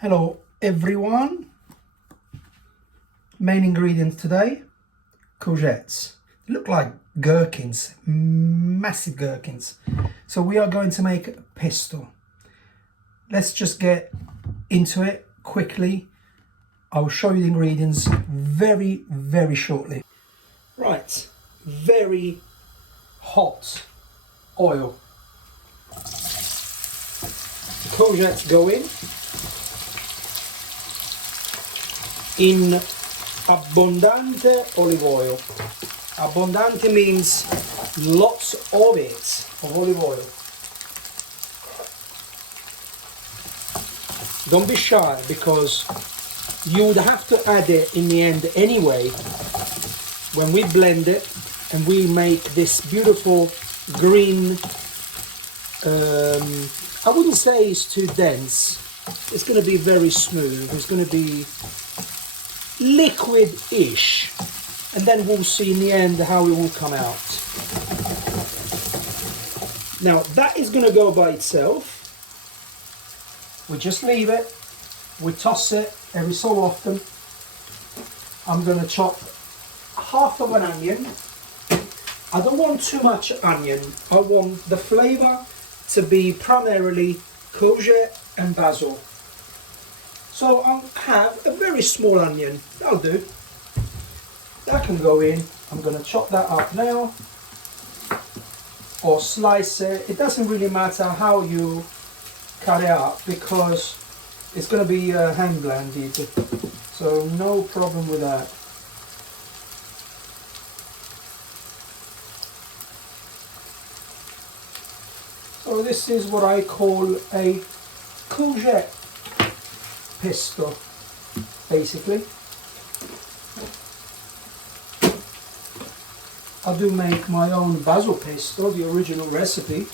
Hello everyone. Main ingredients today, courgettes. They look like gherkins, massive gherkins. So we are going to make pesto. Let's just get into it quickly. I will show you the ingredients very shortly. Right, very hot oil. The courgettes go in abbondante olive oil. Abbondante means lots of it, of olive oil. Don't be shy, because you would have to add it in the end anyway when we blend it and we make this beautiful green, I wouldn't say it's too dense, it's going to be very smooth, it's going to be liquid-ish, and then we'll see in the end how it will come out. Now that is going to go by itself. We just leave it, we toss it every so often. I'm going to chop half of an onion. I don't want too much onion, I want the flavour to be primarily courgette and basil. So I'll have a very small onion, that'll do. That can go in. I'm going to chop that up now, or slice it. It doesn't really matter how you cut it up, because it's going to be hand blended, so no problem with that. So this is what I call a courgette pesto, basically. I do make my own basil pesto, the original recipe,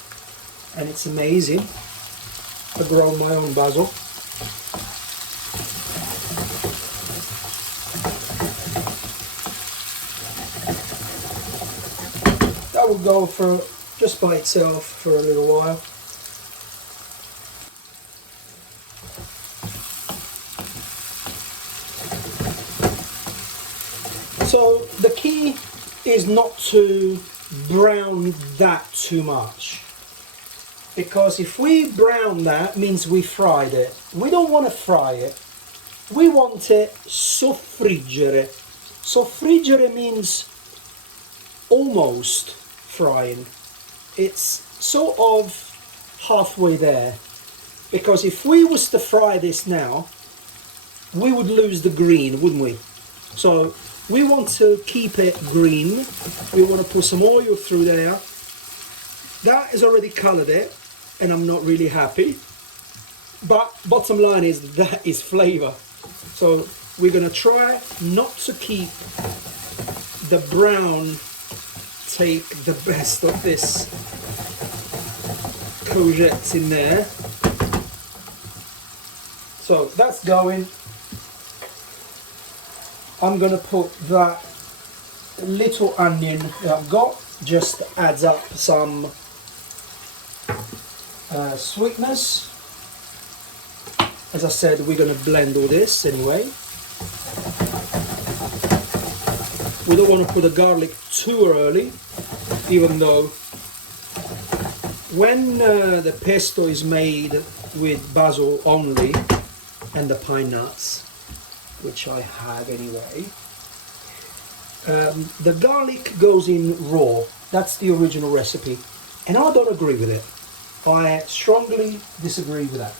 and it's amazing. I grow my own basil. That will go for just by itself for a little while. So the key is not to brown that too much, because if we brown that, means we fried it. We don't want to fry it, we want it soffriggere. Soffriggere means almost frying. It's sort of halfway there, because if we was to fry this now, we would lose the green, wouldn't we? So we want to keep it green. We want to put some oil through there. That has already coloured it, and I'm not really happy. But bottom line is that is flavour. So we're going to try not to keep the brown take the best of this courgettes in there. So that's going. I'm going to put that little onion that I've got, just adds up some sweetness. As I said, we're going to blend all this anyway. We don't want to put the garlic too early, even though when the pesto is made with basil only and the pine nuts, which I have anyway, the garlic goes in raw. That's the original recipe, and I don't agree with it. I strongly disagree with that.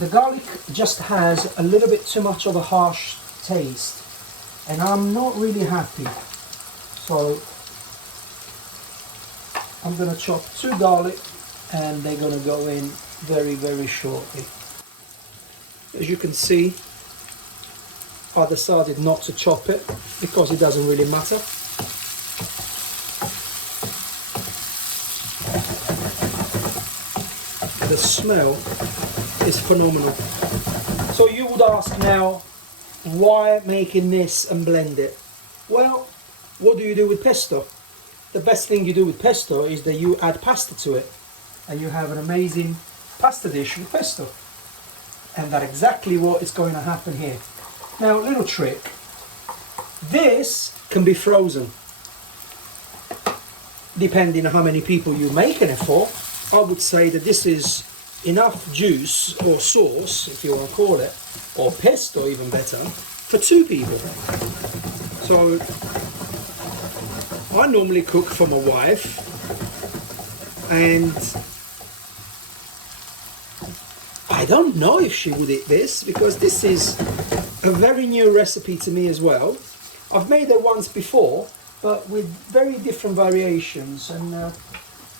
The garlic just has a little bit too much of a harsh taste, and I'm not really happy. So I'm going to chop 2 garlic, and they're going to go in very shortly. As you can see, I decided not to chop it because it doesn't really matter. The smell is phenomenal. So you would ask now, why making this and blend it? Well, what do you do with pesto? The best thing you do with pesto is that you add pasta to it, and you have an amazing pasta dish with pesto. And that's exactly what is going to happen here. Now, little trick. This can be frozen. Depending on how many people you're making it for, I would say that this is enough juice or sauce, if you want to call it, or pesto even better, for 2 people. So I normally cook for my wife, and I don't know if she would eat this, because this is a very new recipe to me as well. I've made it once before, but with very different variations, and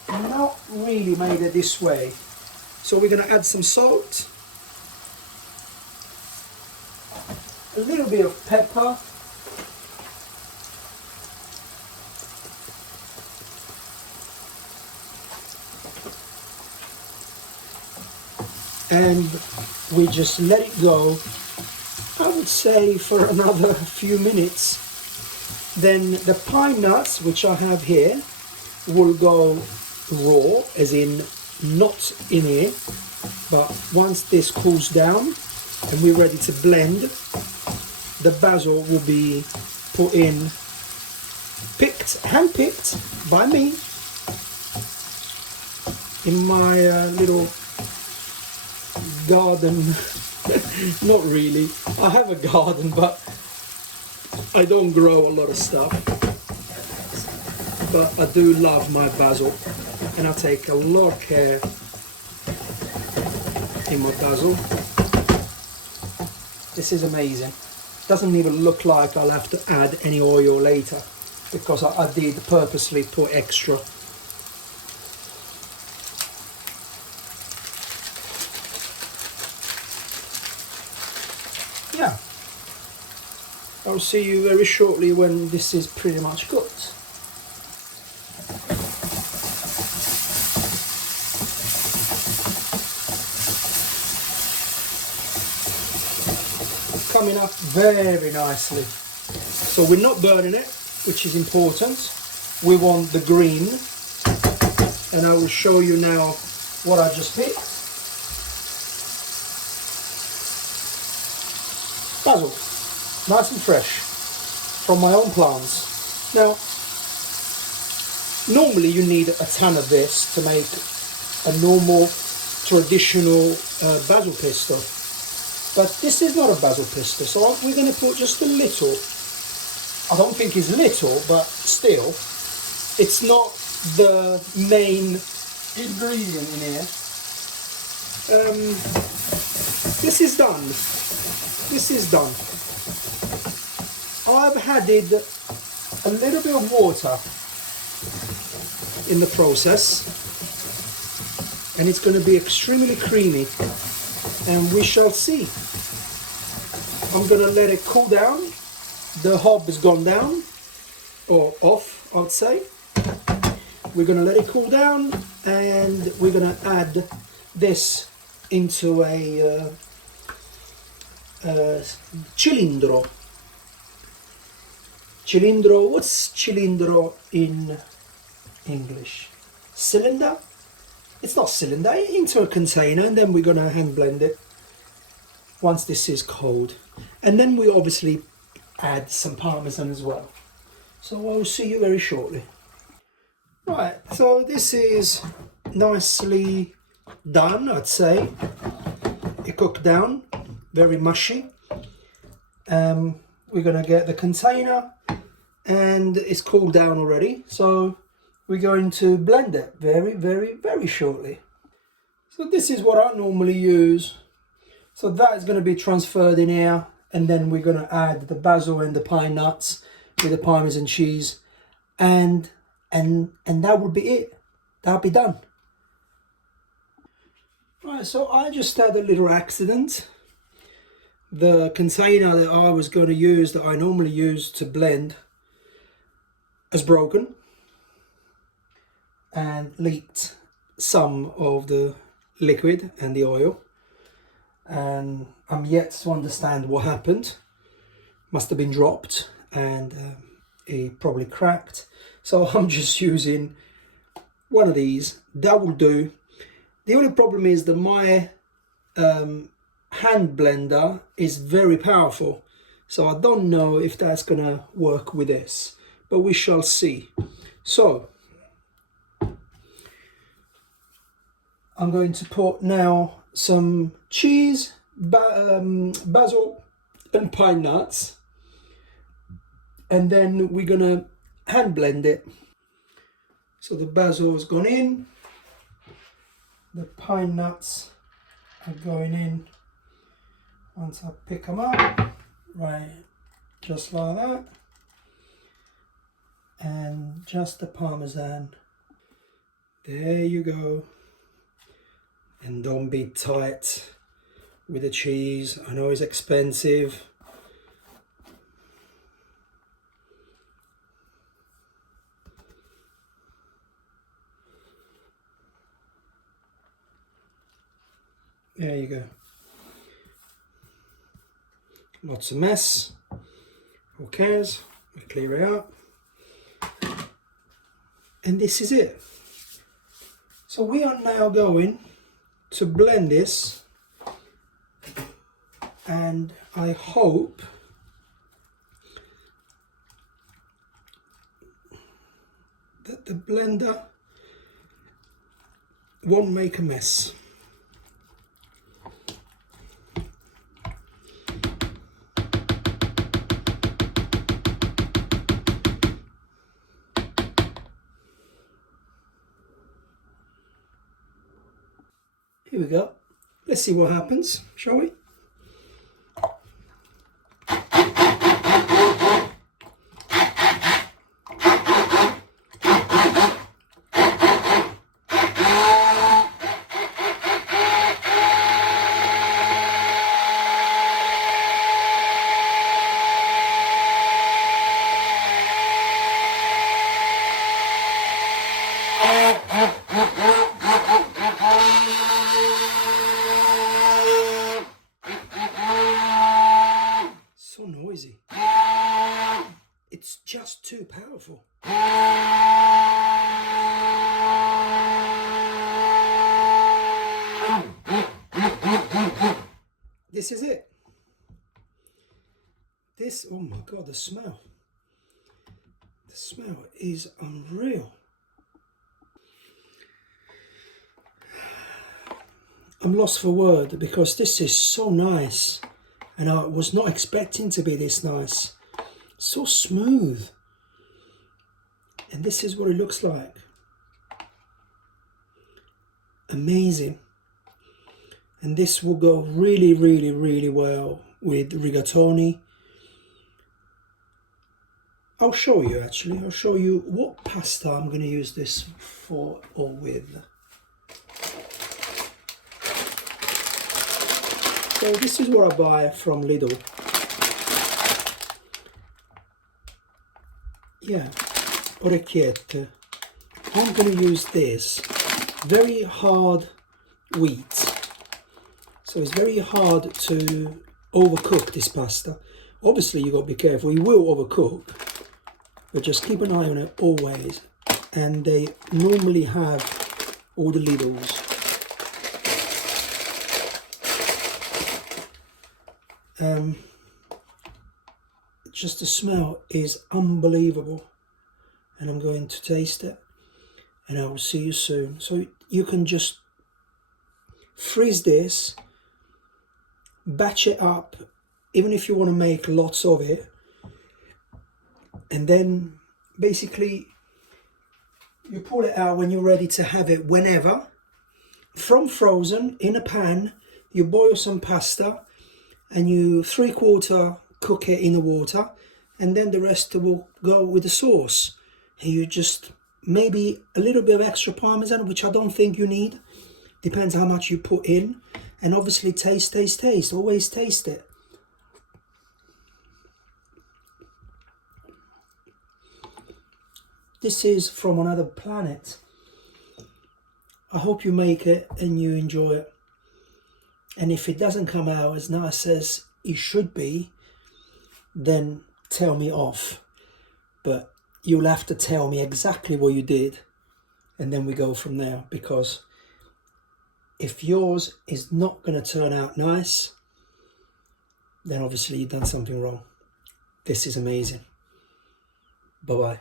not really made it this way. So we're going to add some salt, a little bit of pepper, and we just let it go, I would say, for another few minutes. Then the pine nuts, which I have here, will go raw, as in not in here, but once this cools down and we're ready to blend, the basil will be put in, hand-picked by me in my little garden. Not really, I have a garden, but I don't grow a lot of stuff, but I do love my basil, and I take a lot of care in my basil. This is amazing. Doesn't even look like I'll have to add any oil later, because I did purposely put extra. Yeah, I'll see you very shortly when this is pretty much cooked. Coming up very nicely. So we're not burning it, which is important. We want the green, and I will show you now what I just picked. Basil, nice and fresh, from my own plants. Now, normally you need a ton of this to make a normal, traditional basil pesto. But this is not a basil pesto, so we're going to put just a little. I don't think it's little, but still, it's not the main ingredient in here. This is done. This is done. I've added a little bit of water in the process, and it's going to be extremely creamy, and we shall see. I'm going to let it cool down. The hob has gone down, or off, I'd say. We're going to let it cool down, and we're going to add this into a cilindro. Cilindro, what's cilindro in English? Cylinder? It's not cylinder, into a container, and then we're going to hand blend it once this is cold. And then we obviously add some parmesan as well. So I'll see you very shortly. Right, so this is nicely done, I'd say. It cooked down, very mushy. We're going to get the container, and it's cooled down already. So we're going to blend it very, very, very shortly. So this is what I normally use. So that is going to be transferred in here, and then we're going to add the basil and the pine nuts with the Parmesan cheese, and that would be it. That'll be done. Right, so I just had a little accident. The container that I was going to use, that I normally use to blend, has broken and leaked some of the liquid and the oil, and I'm yet to understand what happened. Must have been dropped, and it probably cracked. So I'm just using one of these. That will do. The only problem is that my hand blender is very powerful, so I don't know if that's gonna work with this, but we shall see. So I'm going to put now some cheese, basil and pine nuts, and then we're gonna hand blend it. So the basil's gone in, the pine nuts are going in once I pick them up, right, just like that, and just the parmesan. There you go. And don't be tight with the cheese. I know it's expensive. There you go. Lots of mess. Who cares? We clear it up. And this is it. So we are now going to blend this, and I hope that the blender won't make a mess. Here we go. Let's see what happens, shall we? So noisy. It's just too powerful. This is it. This, oh my God, the smell. The smell is unreal. I'm lost for word because this is so nice, and I was not expecting to be this nice. So smooth. And this is what it looks like. Amazing. And this will go really, really, really well with rigatoni. I'll show you actually. I'll show you what pasta I'm going to use this for or with. So this is what I buy from Lidl. Yeah, Courgette. I'm going to use this very hard wheat. So it's very hard to overcook this pasta. Obviously you got to be careful, you will overcook, but just keep an eye on it always. And they normally have all the Lidls. Just the smell is unbelievable, and I'm going to taste it, and I will see you soon. So you can just freeze this, batch it up, even if you want to make lots of it, and then basically you pull it out when you're ready to have it whenever. From frozen, in a pan, you boil some pasta, and you 3/4 cook it in the water, and then the rest will go with the sauce. And you just maybe a little bit of extra parmesan, which I don't think you need. Depends how much you put in. And obviously taste. Always taste it. This is from another planet. I hope you make it and you enjoy it. And if it doesn't come out as nice as it should be, then tell me off. But you'll have to tell me exactly what you did, and then we go from there, because If yours is not going to turn out nice, then obviously you've done something wrong. This is amazing. Bye-bye.